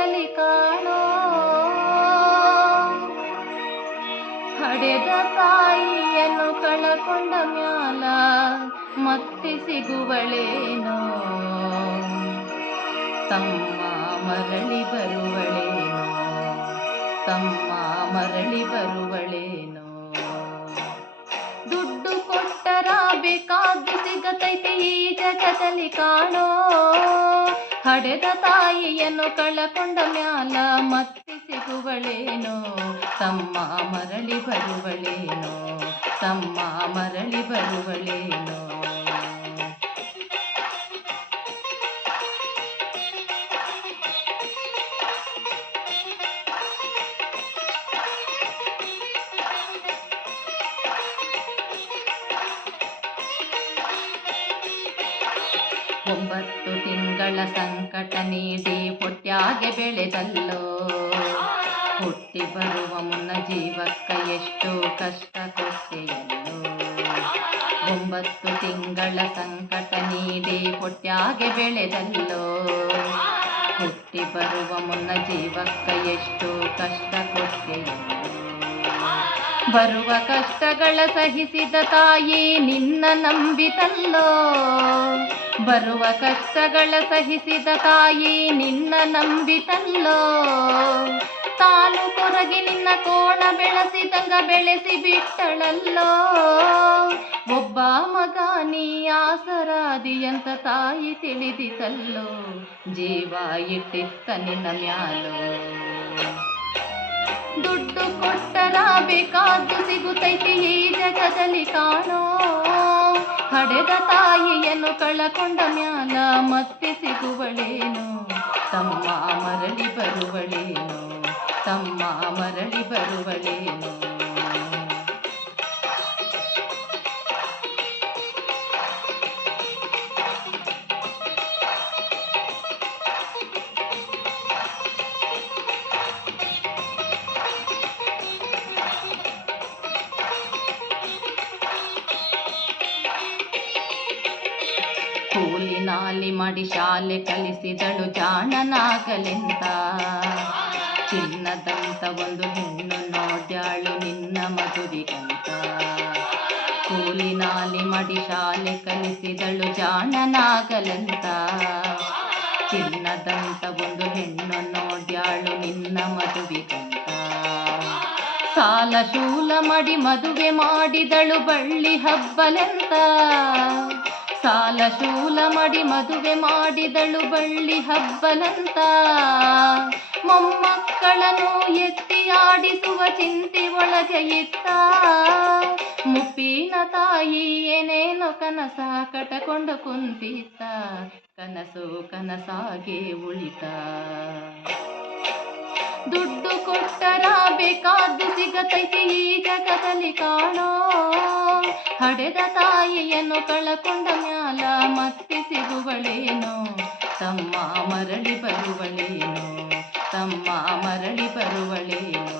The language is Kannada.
ಜಗದಲ್ಲಿ ಕಾಣೋ ಹಡೆದ ತಾಯಿಯನ್ನು ಕಳಕೊಂಡ ಮ್ಯಾಲ ಮತ್ತೆ ಸಿಗುವಳೇನೋ ತಮ್ಮ ಮರಳಿ ಬರುವಳೇನೋ ತಮ್ಮ ಮರಳಿ ಬರುವಳೇನೋ ದುಡ್ಡು ಕೊಟ್ಟರ ಬೇಕಾದ್ದು ಸಿಗತೈತೆ ಈ ಜಗದಲ್ಲಿ ಕಾಣೋ ಹಡೆದ ತಾಯಿಯನ್ನು ಕಳಕೊಂಡ ಮ್ಯಾಲ ಮತ್ತೆ ಸಿಗುವಳೇನೋ ತಮ್ಮ ಮರಳಿ ಬರುವಳೇನೋ ತಮ್ಮ ಮರಳಿ ಬರುವಳೇನೋ ಒಂಬತ್ತು ತಿಂಗಳ ಸಂಕಟ ನೀಡಿ ಹೊಟ್ಯಾಗೆ ಬೆಳೆದಲ್ಲೋ ಹುಟ್ಟಿ ಬರುವ ಮುನ್ನ ಜೀವಕ್ಕ ಎಷ್ಟು ಕಷ್ಟ ಕೊಟ್ಟೆಯಲ್ಲೋ ಒಂಬತ್ತು ತಿಂಗಳ ಸಂಕಟ ನೀಡಿ ಹೊಟ್ಯಾಗೆ ಬೆಳೆದಲ್ಲೋ ಹುಟ್ಟಿ ಬರುವ ಮುನ್ನ ಜೀವಕ್ಕ ಎಷ್ಟು ಕಷ್ಟ ಕೊಟ್ಟೆಯಲ್ಲೋ ಬರುವ ಕಷ್ಟಗಳ ಸಹಿಸಿದ ತಾಯಿ ನಿನ್ನ ನಂಬಿತಲ್ಲೋ ಬರುವ ಕಷ್ಟಗಳ ಸಹಿಸಿದ ತಾಯಿ ನಿನ್ನ ನಂಬಿತಲ್ಲೋ ತಾನು ಕೊರಗಿ ನಿನ್ನ ಕೋಣ ಬೆಳೆಸಿದಂಗ ಬೆಳೆಸಿ ಬಿಟ್ಟಳಲ್ಲೋ ಒಬ್ಬ ಮಗ ನೀ ಆಸರಾದಿಯಂತ ತಾಯಿ ತಿಳಿದಿತಲ್ಲೋ ಜೀವ ಇಟ್ಟಿತ್ತ ನಿನ್ನ ಮ್ಯಾಲೋ ದುಡ್ಡು ಕೊಟ್ಟರ ಬೇಕಾದ್ದು ಸಿಗುತ್ತೈತಿ ಈ ಜಗದಲ್ಲಿ ಕಾಣೋ ಹಡೆದ ತಾಯಿಯನ್ನು ಕಳಕೊಂಡ ಮ್ಯಾಲ ಮತ್ತೆ ಸಿಗುವಳೇನೋ ತಮ್ಮ ಮರಳಿ ಬರುವಳೇನೋ ತಮ್ಮ ಮರಳಿ ಬರುವಳೇನೋ ಕೂಲಿ ನಾಲಿ ಮಾಡಿ ಶಾಲೆ ಕಲಿಸಿದಳು ಜಾಣನಾಗಲೆಂತ ಚಿನ್ನದಂತ ಒಂದು ಹೆಣ್ಣು ನೋಡ್ಯಾಳು ನಿನ್ನ ಮದುವಿಗಂತ ಕೂಲಿ ನಾಲಿ ಮಾಡಿ ಶಾಲೆ ಕಲಿಸಿದಳು ಜಾಣನಾಗಲೆಂತ ಚಿನ್ನದಂತ ಒಂದು ಹೆಣ್ಣು ನೋಡ್ಯಾಳು ನಿನ್ನ ಮದುವಿಗಂತ ಸಾಲ ಶೂಲ ಮಾಡಿ ಮದುವೆ ಮಾಡಿದಳು ಬಳ್ಳಿ ಹಬ್ಬಲೆಂತ ಸಾಲ ಶೂಲ ಮಾಡಿ ಮದುವೆ ಮಾಡಿದಳು ಬಳ್ಳಿ ಹಬ್ಬಲಂತ ಮೊಮ್ಮಕ್ಕಳನ್ನು ಎತ್ತಿ ಆಡಿಸುವ ಚಿಂತೆ ಒಳಗೆ ಇತ್ತ ಮುಪ್ಪಿನ ತಾಯಿ ಏನೇನೋ ಕನಸ ಕಟಕೊಂಡು ಕುಂತಿತ್ತ ಕನಸು ಕನಸಾಗೆ ಉಳಿತ ದುಡ್ಡು ಕೊಟ್ಟರ ಬೇಕಾದ್ದು ಸಿಗತೈತಿ ಈ ಜಗದಲ್ಲಿ ಕಾಣೋ ಹಡೆದ ತಾಯಿಯನ್ನು ಕಳಕೊಂಡ ಮ್ಯಾಲ ಮತ್ತೆ ಸಿಗುವಳೇನೋ ತಮ್ಮ ಮರಳಿ ಬರುವಳೇನೋ ತಮ್ಮ ಮರಳಿ ಬರುವಳೇನೋ